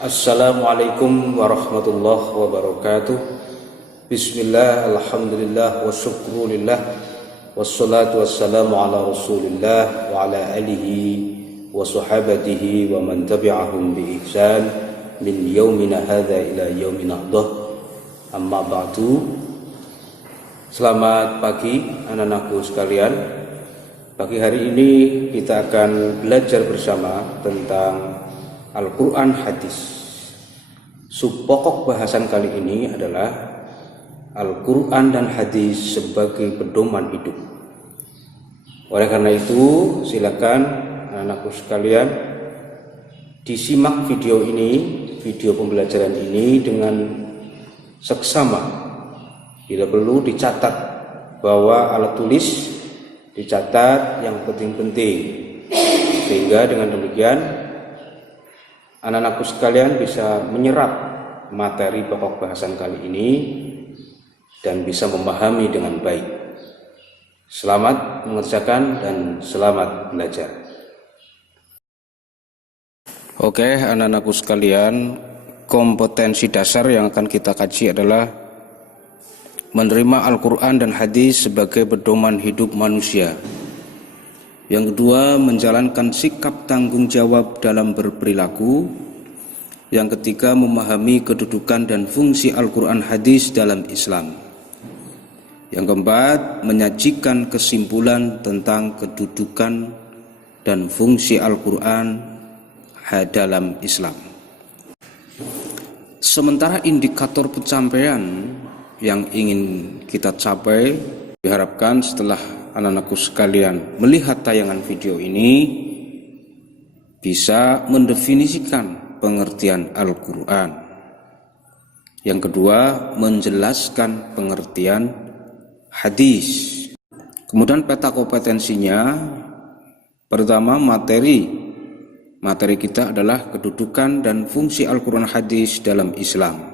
Assalamualaikum warahmatullahi wabarakatuh. Bismillah, alhamdulillah, wa syukrulillah, wassalatu wassalamu ala rasulillah wa ala alihi wa sahabatihi wa man tabi'ahum bi ihsan min yaumina hadha ila yaumina dah. Amma ba'du. Selamat pagi anak-anakku sekalian. Pagi hari ini kita akan belajar bersama tentang Al-Quran Hadis. Subpokok bahasan kali ini adalah Al-Quran dan Hadis sebagai pedoman hidup. Oleh karena itu, silakan anak-anakku sekalian disimak video ini, video pembelajaran ini dengan seksama. Bila perlu dicatat, bahwa alat tulis dicatat yang penting-penting, sehingga dengan demikian anak-anakku sekalian bisa menyerap materi pokok bahasan kali ini dan bisa memahami dengan baik. Selamat mengerjakan dan selamat belajar. Oke, anak-anakku sekalian, kompetensi dasar yang akan kita kaji adalah menerima Al-Quran dan Hadis sebagai pedoman hidup manusia. Yang kedua, menjalankan sikap tanggung jawab dalam berperilaku. Yang ketiga, memahami kedudukan dan fungsi Al-Quran Hadis dalam Islam. Yang keempat, menyajikan kesimpulan tentang kedudukan dan fungsi Al-Quran dalam Islam. Sementara indikator pencapaian yang ingin kita capai, diharapkan setelah anak-anakku sekalian melihat tayangan video ini bisa mendefinisikan pengertian Al-Quran. Yang kedua, menjelaskan pengertian hadis. Kemudian peta kompetensinya, pertama materi kita adalah kedudukan dan fungsi Al-Quran Hadis dalam Islam.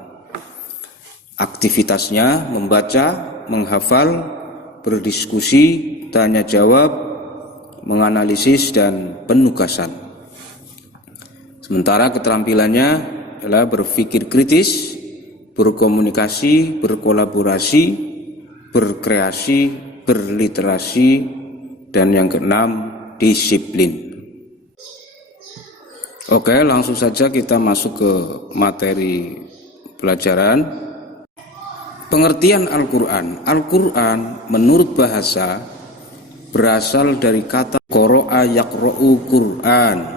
Aktivitasnya membaca, menghafal, berdiskusi, tanya jawab, menganalisis, dan penugasan. Sementara keterampilannya adalah berpikir kritis, berkomunikasi, berkolaborasi, berkreasi, berliterasi, dan yang keenam, disiplin. Oke, langsung saja kita masuk ke materi pelajaran. Pengertian Al-Quran. Al-Quran menurut bahasa berasal dari kata qara'a yaqra'u Qur'an,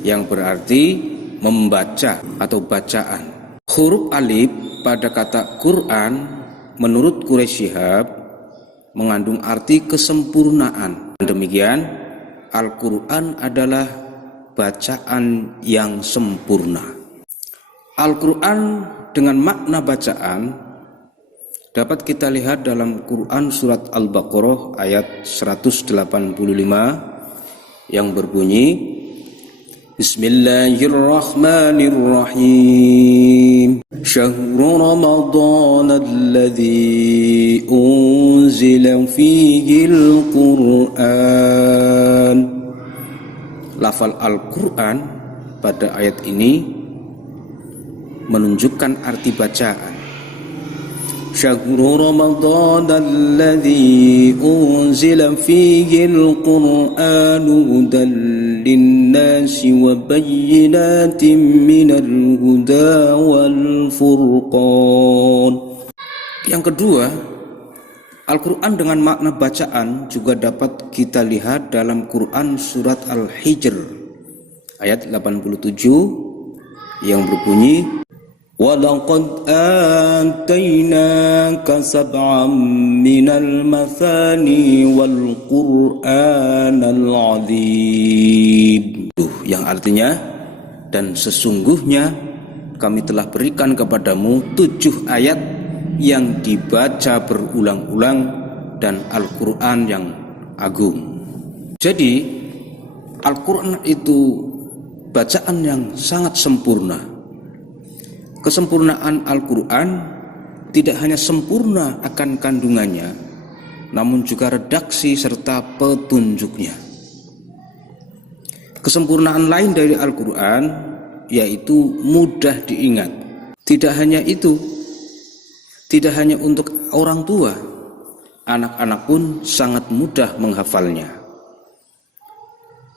yang berarti membaca atau bacaan. Huruf alif pada kata Quran menurut Quraisy Shihab mengandung arti kesempurnaan. Demikian, Al-Quran adalah bacaan yang sempurna. Al-Quran dengan makna bacaan dapat kita lihat dalam Quran surat Al-Baqarah ayat 185 yang berbunyi, Bismillahirrahmanirrahim. Syahrul Ramadan alladzi unzila fihil Qur'an. Lafal Al-Quran pada ayat ini menunjukkan arti bacaan. Syahrul Ramadan alladzi unzila fihil Qur'an hudan linnasi wa bayyinatin minal huda wal furqan. Yang kedua, Al-Quran dengan makna bacaan juga dapat kita lihat dalam Quran surat Al-Hijr ayat 87 yang berbunyi, وَلَقَدْ آتَيْنَاكَ سَبْعًا مِنَ الْمَثَانِي وَالْقُرْآنَ الْعَظِيمِ. Yang artinya, dan sesungguhnya kami telah berikan kepadamu 7 ayat yang dibaca berulang-ulang dan Al-Quran yang agung. Jadi Al-Quran itu bacaan yang sangat sempurna. Kesempurnaan Al-Quran tidak hanya sempurna akan kandungannya, namun juga redaksi serta petunjuknya. Kesempurnaan lain dari Al-Quran yaitu mudah diingat. Tidak hanya itu, tidak hanya untuk orang tua, anak-anak pun sangat mudah menghafalnya.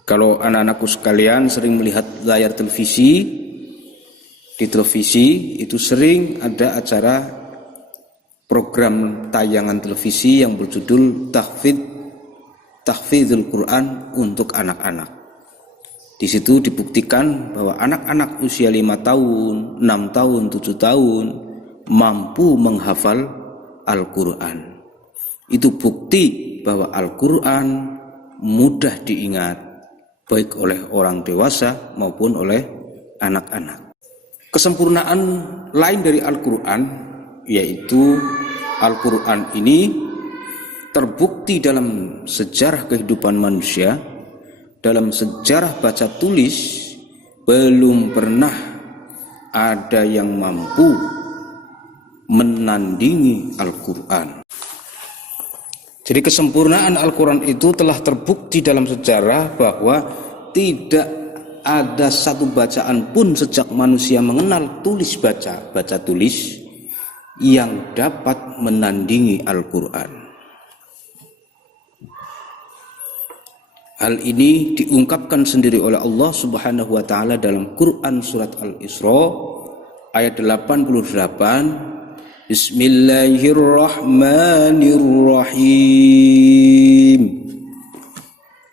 Kalau anak-anakku sekalian sering melihat layar televisi, di televisi itu sering ada acara program tayangan televisi yang berjudul Tahfidzul Quran untuk anak-anak. Di situ dibuktikan bahwa anak-anak usia 5 tahun, 6 tahun, 7 tahun mampu menghafal Al-Quran. Itu bukti bahwa Al-Quran mudah diingat baik oleh orang dewasa maupun oleh anak-anak. Kesempurnaan lain dari Al-Quran yaitu Al-Quran ini terbukti dalam sejarah kehidupan manusia, dalam sejarah baca tulis belum pernah ada yang mampu menandingi Al-Quran. Jadi kesempurnaan Al-Quran itu telah terbukti dalam sejarah bahwa tidak ada satu bacaan pun sejak manusia mengenal tulis baca tulis yang dapat menandingi Al-Quran. Hal ini diungkapkan sendiri oleh Allah Subhanahu wa taala dalam Quran surat Al-Isra ayat 88. Bismillahirrahmanirrahim.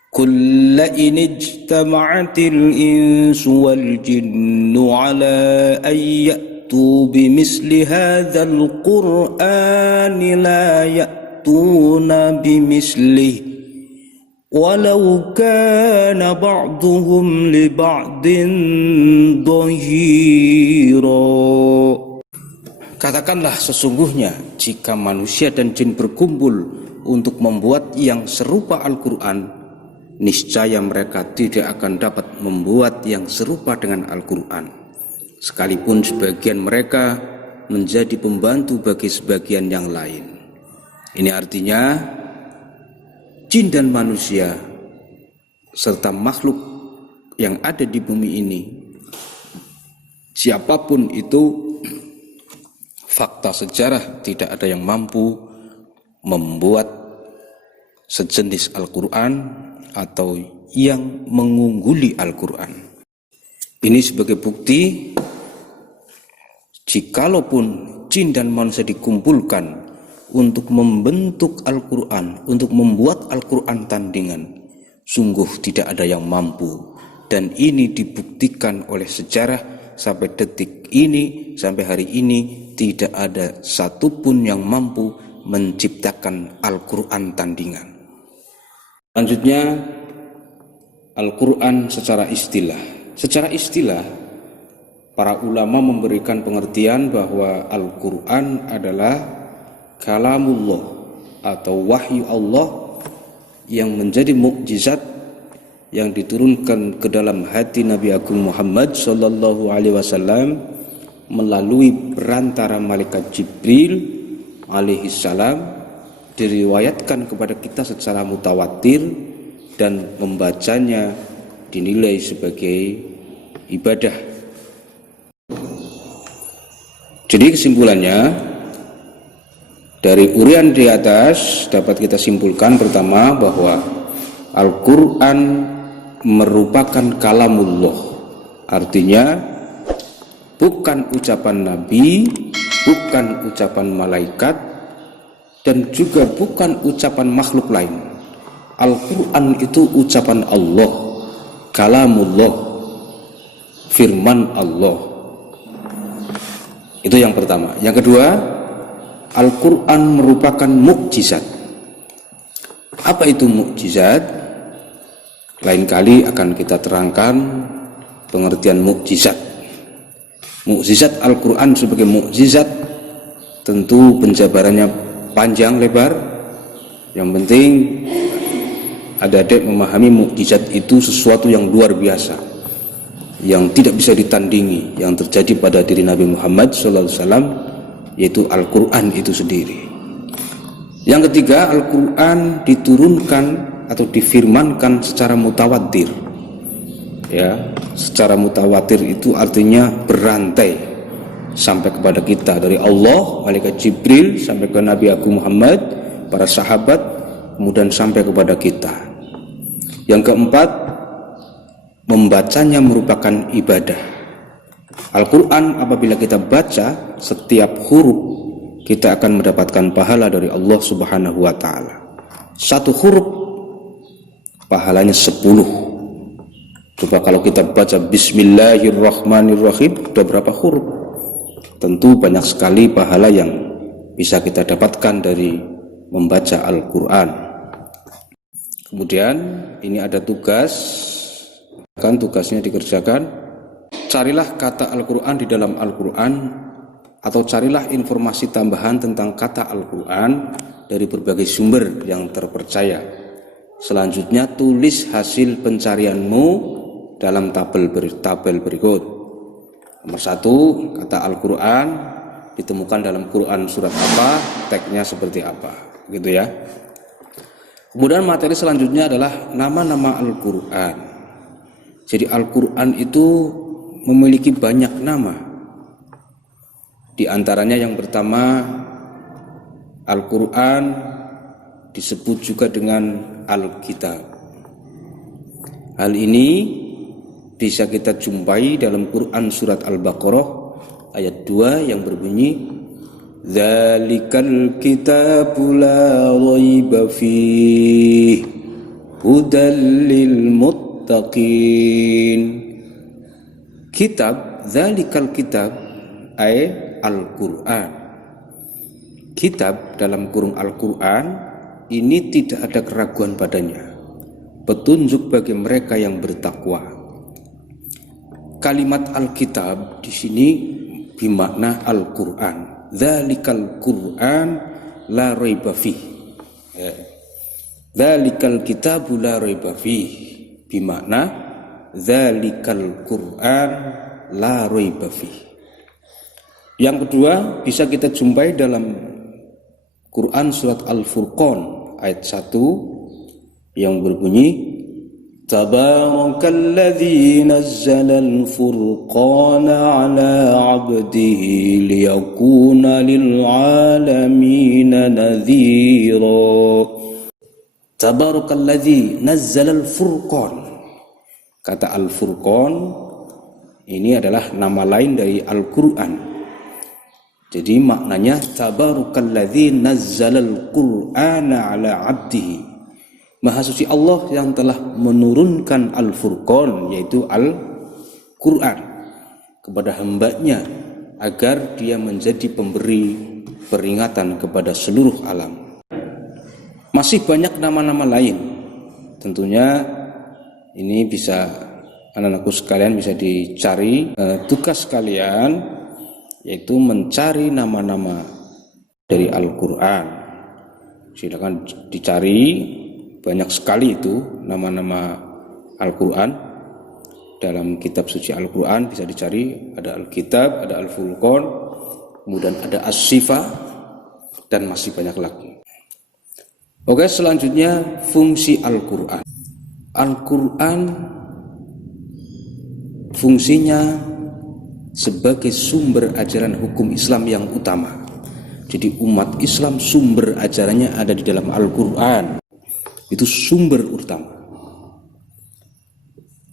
Qul in ijtama'atil insu wal jinnu ala an ya'tu bimisli hadzal qur'ani la ya'tuna bimislihi walau kana ba'duhum li ba'din dhahira. Katakanlah, sesungguhnya jika manusia dan jin berkumpul untuk membuat yang serupa Al-Quran, niscaya mereka tidak akan dapat membuat yang serupa dengan Al-Quran, sekalipun sebagian mereka menjadi pembantu bagi sebagian yang lain. Ini artinya jin dan manusia serta makhluk yang ada di bumi ini, siapapun itu, fakta sejarah tidak ada yang mampu membuat sejenis Al-Quran atau yang mengungguli Al-Quran. Ini sebagai bukti jikalaupun jin dan manusia dikumpulkan untuk membentuk Al-Quran, untuk membuat Al-Quran tandingan, sungguh tidak ada yang mampu. Dan ini dibuktikan oleh sejarah sampai detik ini, sampai hari ini tidak ada satupun yang mampu menciptakan Al-Quran tandingan. Selanjutnya, Al-Quran secara istilah. Secara istilah, para ulama memberikan pengertian bahwa Al-Quran adalah kalamullah atau wahyu Allah yang menjadi mukjizat yang diturunkan ke dalam hati Nabi Agung Muhammad sallallahu alaihi wasallam melalui perantara malaikat Jibril alaihi salam, diriwayatkan kepada kita secara mutawatir dan membacanya dinilai sebagai ibadah. Jadi kesimpulannya dari urian di atas dapat kita simpulkan pertama bahwa Al-Quran merupakan kalamullah, artinya bukan ucapan Nabi, bukan ucapan malaikat, dan juga bukan ucapan makhluk lain. Al-Quran itu ucapan Allah, kalamullah, firman Allah. Itu yang pertama. Yang kedua, Al-Quran merupakan mukjizat. Apa itu mukjizat? Lain kali akan kita terangkan pengertian mukjizat. Mukjizat Al-Quran sebagai mukjizat tentu penjabarannya panjang lebar. Yang penting adik-adik memahami mukjizat itu sesuatu yang luar biasa, yang tidak bisa ditandingi, yang terjadi pada diri Nabi Muhammad SAW, yaitu Al-Quran itu sendiri. Yang ketiga, Al-Quran diturunkan atau difirmankan secara mutawatir. ya, secara mutawatir itu artinya berantai sampai kepada kita, dari Allah, malaikat Jibril sampai ke Nabi Agung Muhammad, para sahabat, kemudian sampai kepada kita. Yang keempat, membacanya merupakan ibadah. Al-Quran apabila kita baca setiap huruf, kita akan mendapatkan pahala dari Allah Subhanahu wa ta'ala. Satu huruf pahalanya 10. Coba kalau kita baca Bismillahirrahmanirrahim, sudah berapa huruf? Tentu banyak sekali pahala yang bisa kita dapatkan dari membaca Al-Quran. Kemudian ini ada tugas, kan tugasnya dikerjakan. Carilah kata Al-Quran di dalam Al-Quran, atau carilah informasi tambahan tentang kata Al-Quran dari berbagai sumber yang terpercaya. Selanjutnya tulis hasil pencarianmu dalam tabel berikut. Nomor 1, kata Al-Quran ditemukan dalam Quran surat apa, teksnya seperti apa, gitu ya. Kemudian materi selanjutnya adalah nama-nama Al-Quran. Jadi Al-Quran itu memiliki banyak nama. Di antaranya yang pertama, Al-Quran disebut juga dengan Al-Kitab. Hal ini bisa kita jumpai dalam Quran surat Al-Baqarah ayat 2 yang berbunyi, Dzalikal kitabu la raiba fihi hudal lil muttaqin. Kitab, dzalikal kitab ay Al-Quran. Kitab dalam kurung Al-Quran ini tidak ada keraguan padanya, petunjuk bagi mereka yang bertakwa. Kalimat Al-Kitab di sini bermakna Al-Quran. Dzalikal Quran la raiba fih. Dzalikal kitabu la raiba fih bermakna dzalikal Quran la raiba fih. Yang kedua bisa kita jumpai dalam Quran surat Al-Furqan ayat 1 yang berbunyi, Tabarakalladzi nazzalal furqana ala 'abdihi liyakuna lil 'alamin nadhira. Tabarakalladzi nazzalal furqan. Kata Al-Furqan ini adalah nama lain dari Al-Quran. Jadi maknanya Tabarakalladzi nazzalal Qur'ana ala 'abdihi. Maha suci Allah yang telah menurunkan Al-Furqan, yaitu Al-Quran, kepada hambanya agar dia menjadi pemberi peringatan kepada seluruh alam. Masih banyak nama-nama lain. Tentunya ini bisa anak-anakku sekalian bisa dicari. Tugas kalian yaitu mencari nama-nama dari Al-Quran. Silakan dicari, banyak sekali itu nama-nama Al-Quran. Dalam kitab suci Al-Quran bisa dicari, ada Al-Kitab, ada Al-Furqan, kemudian ada As-Sifa, dan masih banyak lagi. Oke, selanjutnya fungsi Al-Quran. Al-Quran fungsinya sebagai sumber ajaran hukum Islam yang utama. Jadi umat Islam sumber ajarannya ada di dalam Al-Quran. Itu sumber utama.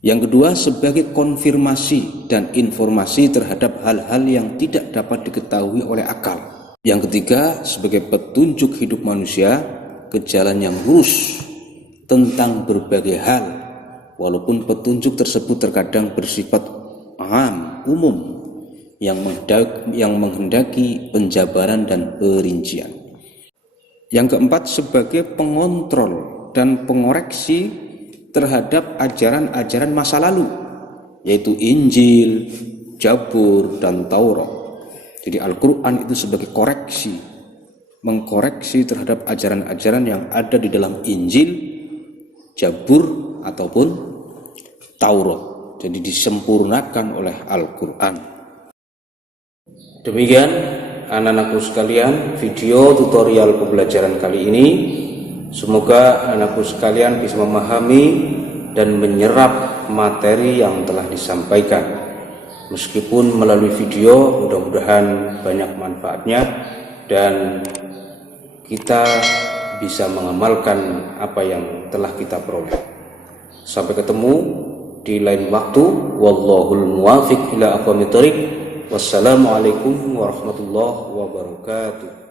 Yang kedua, sebagai konfirmasi dan informasi terhadap hal-hal yang tidak dapat diketahui oleh akal. Yang ketiga, sebagai petunjuk hidup manusia ke jalan yang lurus tentang berbagai hal, walaupun petunjuk tersebut terkadang bersifat umum yang menghendaki penjabaran dan perincian. Yang keempat, sebagai pengontrol dan pengoreksi terhadap ajaran-ajaran masa lalu, yaitu Injil, Zabur, dan Taurat. Jadi Al-Quran itu sebagai koreksi, mengkoreksi terhadap ajaran-ajaran yang ada di dalam Injil, Zabur, ataupun Taurat. Jadi disempurnakan oleh Al-Quran. Demikian anak-anakku sekalian video tutorial pembelajaran kali ini. Semoga anak-anakku sekalian bisa memahami dan menyerap materi yang telah disampaikan. Meskipun melalui video, mudah-mudahan banyak manfaatnya dan kita bisa mengamalkan apa yang telah kita peroleh. Sampai ketemu di lain waktu. Wallahul muwafiq ila aqwamit thoriq. Wassalamualaikum warahmatullahi wabarakatuh.